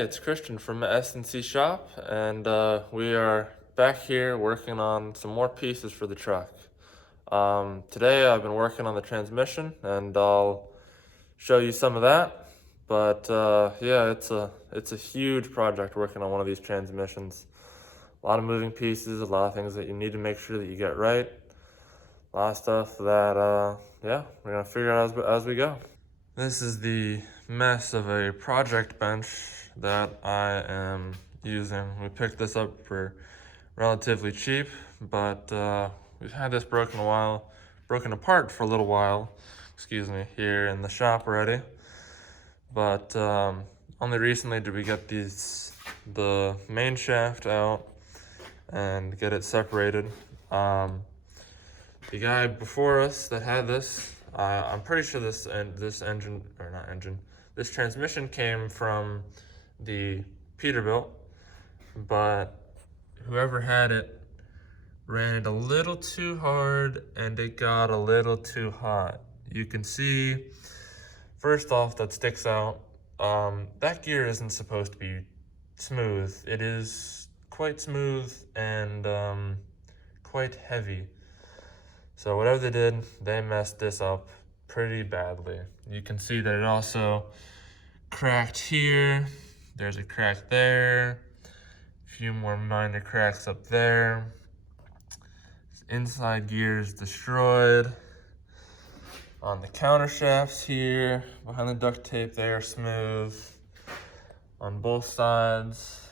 It's Christian from S&C Shop, and we are back here working on some more pieces for the truck. Today I've been working on the transmission, and I'll show you some of that. But yeah, it's a huge project working on one of these transmissions. A lot of moving pieces, a lot of things that you need to make sure that you get right. A lot of stuff that yeah, we're gonna figure out as we go. This is the mess of a project bench that I am using. We picked this up for relatively cheap, but we've had this broken apart for a little while, excuse me, here in the shop already. But only recently did we get the main shaft out and get it separated. The guy before us that had this, I'm pretty sure this transmission came from the Peterbilt, but whoever had it ran it a little too hard and it got a little too hot. You can see, first off, that sticks out. That gear isn't supposed to be smooth. It is quite smooth and quite heavy. So whatever they did, they messed this up pretty badly. You can see that it also cracked here. There's a crack there. A few more minor cracks up there. Inside gear is destroyed. On the counter shafts here, behind the duct tape, they are smooth on both sides.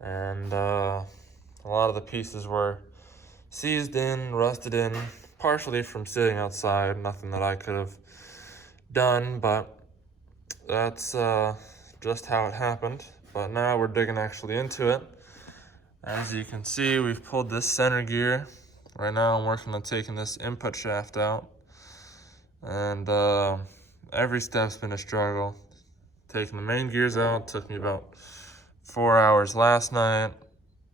And a lot of the pieces were seized in, rusted in, partially from sitting outside. Nothing that I could have done, but that's just how it happened. But now we're digging actually into it. As you can see, we've pulled this center gear. Right now I'm working on taking this input shaft out. And every step's been a struggle. Taking the main gears out took me about 4 hours last night.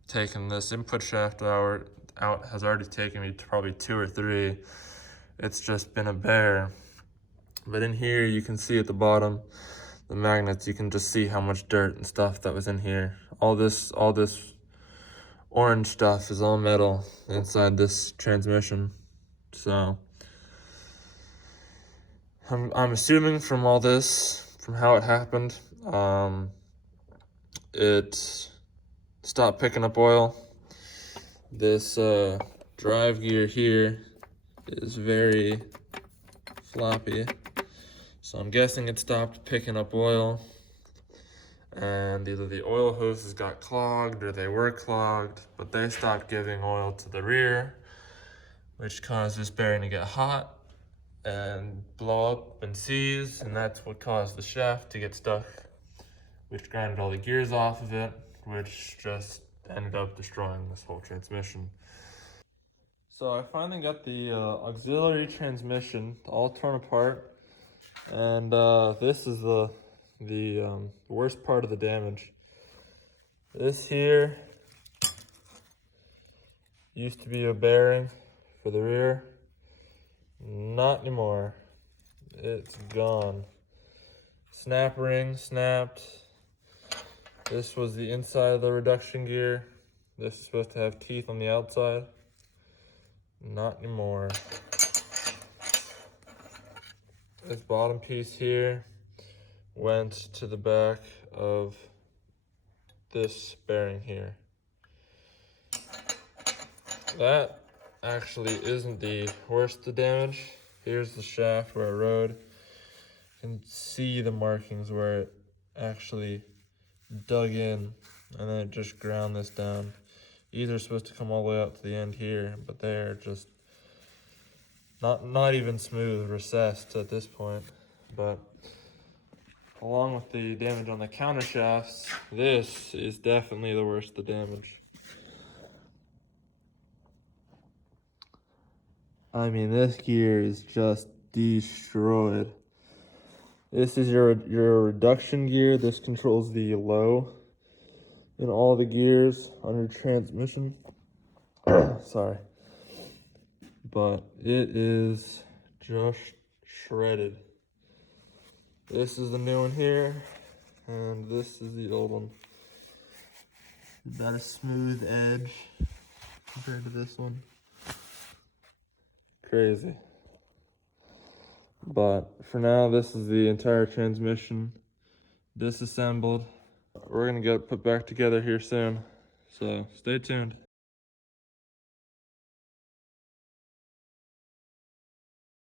Taking this input shaft out has already taken me probably 2 or 3. It's just been a bear. But in here you can see at the bottom the magnets. You can just see how much dirt and stuff that was in here. All this orange stuff is all metal inside this transmission. So I'm assuming from all this, from how it happened, it stopped picking up oil. This drive gear here is very floppy, so I'm guessing it stopped picking up oil, and either the oil hoses got clogged or they were clogged, but they stopped giving oil to the rear, which caused this bearing to get hot and blow up and seize, and that's what caused the shaft to get stuck, which grinded all the gears off of it, which just ended up destroying this whole transmission. So I finally got the auxiliary transmission all torn apart, and this is the worst part of the damage. This here used to be a bearing for the rear. Not anymore. It's gone. Snap ring snapped. This was the inside of the reduction gear. This is supposed to have teeth on the outside. Not anymore. This bottom piece here went to the back of this bearing here. That actually isn't the worst of the damage. Here's the shaft where it rode. You can see the markings where it actually dug in, and then it just ground this down. These are supposed to come all the way out to the end here, but they're just not even smooth, recessed at this point. But along with the damage on the counter shafts, this is definitely the worst of the damage. I mean, this gear is just destroyed. This is your reduction gear. This controls the low in all the gears on your transmission. Sorry. But it is just shredded. This is the new one here. And this is the old one. About a smooth edge compared to this one. Crazy. But for now, this is the entire transmission disassembled. We're gonna get it put back together here soon, so stay tuned.